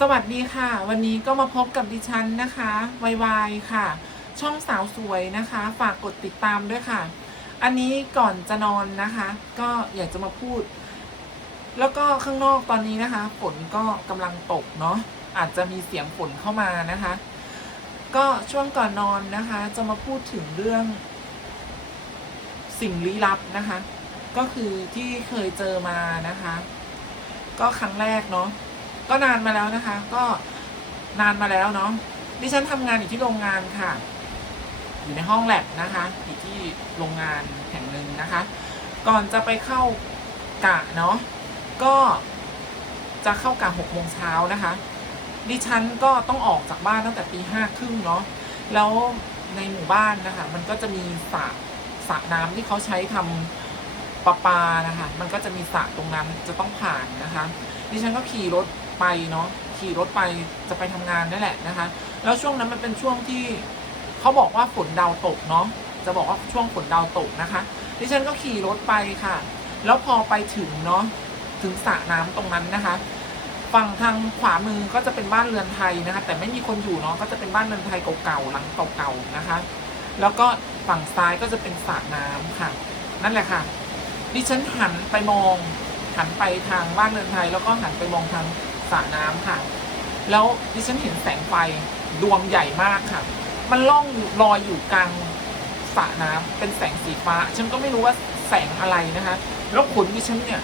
สวัสดีค่ะ วันนี้ก็มาพบกับดิฉันนะคะวายวายค่ะ ช่องสาวสวยนะคะ ฝากกดติดตามด้วยค่ะ อันนี้ก่อนจะนอนนะคะ ก็อยากจะมาพูด แล้วก็ข้างนอกตอนนี้นะคะ ฝนก็กำลังตกเนาะอาจจะมีเสียงฝนเข้ามานะคะ ก็ช่วงก่อนนอนนะคะ จะมาพูดถึงเรื่อง สิ่งลี้ลับนะคะ ก็คือที่เคยเจอมานะคะ ก็ครั้งแรกเนาะ ก็นานมาแล้วนะคะ ก็นานมาแล้วเนาะดิฉันทำงานอยู่ที่โรงงานค่ะ อยู่ในห้องแลบนะคะอยู่ที่โรงงานแห่งหนึ่งนะคะ ก่อนจะไปเข้ากะเนาะก็จะเข้ากะหกโมงเช้านะคะ ดิฉันก็ต้องออกจากบ้านตั้งแต่ตีห้าครึ่งเนาะแล้วในหมู่บ้านนะคะ มันก็จะมีสระสระน้ำที่เขาใช้ทำประปานะคะ มันก็จะมีสระตรงนั้นจะต้องผ่านนะคะ ดิฉันก็ขี่รถ ไปเนาะขี่รถไปจะไปทำงานนั่นแหละนะคะ แล้วช่วงนั้นมันเป็นช่วงที่เขาบอกว่าฝนดาวตกเนาะจะบอกว่าช่วงฝนดาวตกนะคะ ดิฉันก็ขี่รถไปค่ะ แล้วพอไปถึงเนาะถึงสระน้ำตรงนั้นนะคะฝั่งทางขวามือก็จะเป็นบ้านเรือนไทยนะคะ แต่ไม่มีคนอยู่เนาะก็จะเป็นบ้านเรือนไทยเก่าๆหลังเก่าๆนะคะ แล้วก็ฝั่งซ้ายก็จะเป็นสระน้ำค่ะ นั่นแหละค่ะดิฉันหันไปมองหันไปทางบ้านเรือนไทย แล้วก็หันไปมองทาง สระน้ำค่ะ แล้วดิฉันเห็นแสงไฟดวงใหญ่มากค่ะ มันล่องลอยอยู่กลางสระน้ำเป็นแสงสีฟ้า ฉันก็ไม่รู้ว่าแสงอะไรนะคะ แล้วขนดิฉันเนี่ย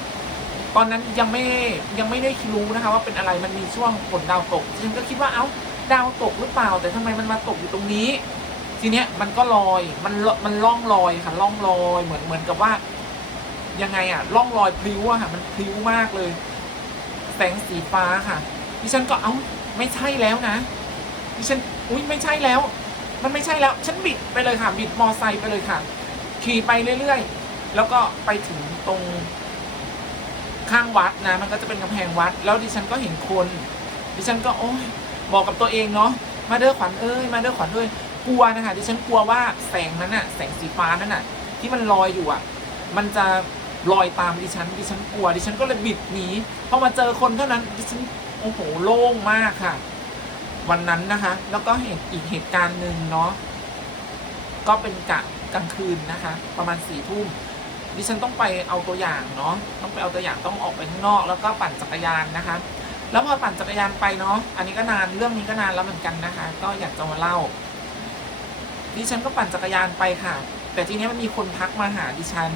ตอนนั้นยังไม่ยังไม่ได้รู้นะคะ ว่าเป็นอะไรมันมีช่วงฝนดาวตกฉันก็คิดว่าเอ้าดาวตกหรือเปล่า แต่ทำไมมันมาตกอยู่ตรงนี้ ทีเนี้ยมันก็ลอยมันมันล่องลอยค่ะล่องลอยเหมือนเหมือนกับว่ายังไงอะล่องลอยพลิ้วอะค่ะมันพลิ้วมากเลย สงสีฟ้าค่ะ ดิฉันก็เอ้าไม่ใช่แล้วนะ ดิฉันอุ้ยไม่ใช่แล้ว มันไม่ใช่แล้ว ฉันบิดไปเลยค่ะ บิดมอไซค์ไปเลยค่ะ ขี่ไปเรื่อยๆ แล้วก็ไปถึงตรงข้างวัดนะ มันก็จะเป็นกำแพงวัด แล้วดิฉันก็เห็นคน ดิฉันก็โอ้ยบอกกับตัวเองเนาะ มาเด้อขวัญเอ้ย มาเด้อขวัญเอ้ยกลัวนะคะ ดิฉันกลัวว่าแสงนั้นอะแสงสีฟ้านั้นอะที่มันลอยอยู่อะมันจะ ลอยตามดิฉันดิฉันกลัวดิฉันก็เลยบิดหนีพอมาเจอคนเท่านั้นดิฉันโอ้โหโล่งมากค่ะ วันนั้นนะคะ แล้วก็เหตุอีกเหตุการณ์หนึ่งเนาะก็เป็นกะกลางคืนนะคะ ประมาณสี่ทุ่มดิฉันต้องไปเอาตัวอย่างเนาะต้องไปเอาตัวอย่างต้องออกไปข้างนอก แล้วก็ปั่นจักรยานนะคะ แล้วพอปั่นจักรยานไปเนาะอันนี้ก็นานเรื่องนี้ก็นานแล้วเหมือนกันนะคะ ก็อยากจะมาเล่าดิฉันก็ปั่นจักรยานไปค่ะ แต่ทีนี้มันมีคนทักมาหาดิฉัน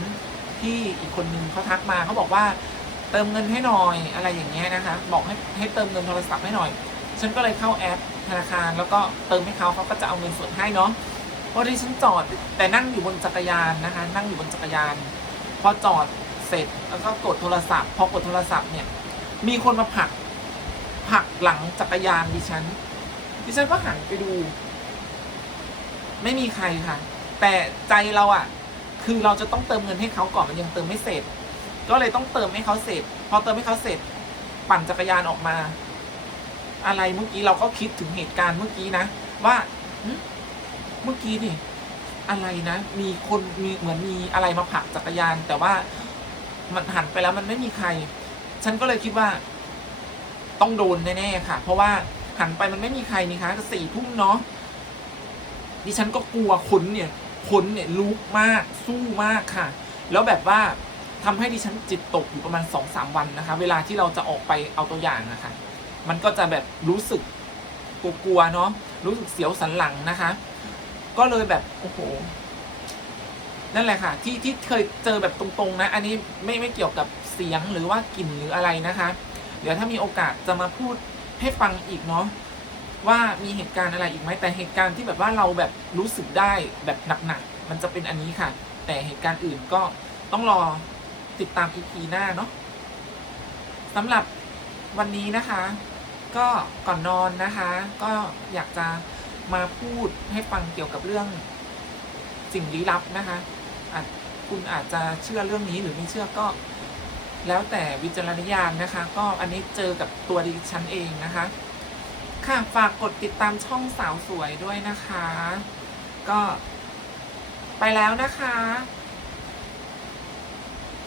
ที่อีกคนนึงเขาทักมาเขาบอกว่าเติมเงินให้หน่อยอะไรอย่างเงี้ยนะคะบอกให้ให้เติมเงินโทรศัพท์ให้หน่อย ฉันก็เลยเข้าแอปธนาคาร แล้วก็เติมให้เขาเขาก็จะเอาเงินสดให้เนาะพอที่ฉันจอดแต่นั่งอยู่บนจักรยานนะคะ นั่งอยู่บนจักรยาน พอจอดเสร็จแล้วก็กดโทรศัพท์ พอกดโทรศัพท์เนี่ย มีคนมาผลักผลักหลังจักรยานดิฉัน ดิฉันก็หันไปดู ไม่มีใครค่ะ แต่ใจเราอะ่ะ คือเราจะต้องเติมเงินให้เขาก่อนมันยังเติมไม่เสร็จ ก็เลยต้องเติมให้เขาเสร็จ พอเติมให้เขาเสร็จ ปั่นจักรยานออกมา อะไรเมื่อกี้เราก็คิดถึงเหตุการณ์เมื่อกี้นะ ว่าเมื่อกี้นี่อะไรนะ มีคนมีเหมือนมีอะไรมาผลักจักรยาน แต่ว่ามันหันไปแล้วมันไม่มีใคร ฉันก็เลยคิดว่า ต้องโดนแน่ๆค่ะ เพราะว่าหันไปมันไม่มีใครนี่คะก็สี่ทุ่มเนาะดิฉันก็กลัวขนเนี่ย ขนเนี่ยลุกมากสู้มากค่ะ แล้วแบบว่าทำให้ดิฉันจิตตกอยู่ประมาณสองสามวันนะคะ เวลาที่เราจะออกไปเอาตัวอย่างนะคะ มันก็จะแบบรู้สึกกลัวๆเนาะรู้สึกเสียวสันหลังนะคะ ก็เลยแบบโอ้โหนั่นแหละค่ะ ที่ที่เคยเจอแบบตรงๆนะ อันนี้ไม่ไม่เกี่ยวกับเสียงหรือว่ากลิ่นหรืออะไรนะคะ เดี๋ยวถ้ามีโอกาสจะมาพูดให้ฟังอีกเนาะ ว่ามีเหตุการณ์อะไรอีกไหมแต่เหตุการณ์ที่แบบว่าเราแบบรู้สึกได้แบบหนักๆมันจะเป็นอันนี้ค่ะ แต่เหตุการณ์อื่นก็ต้องรอติดตามอีพีหน้าเนาะสำหรับวันนี้นะคะ ก็ก่อนนอนนะคะ ก็อยากจะมาพูดให้ฟังเกี่ยวกับเรื่องสิ่งลี้ลับนะคะอาจคุณอาจจะเชื่อเรื่องนี้หรือไม่เชื่อก็ แล้วแต่วิจารณญาณนะคะ ก็อันนี้เจอกับตัวดิฉันเองนะคะ ค่ะฝากกดติดตามช่องสาวสวยด้วยนะคะ ก็ไปแล้วนะคะ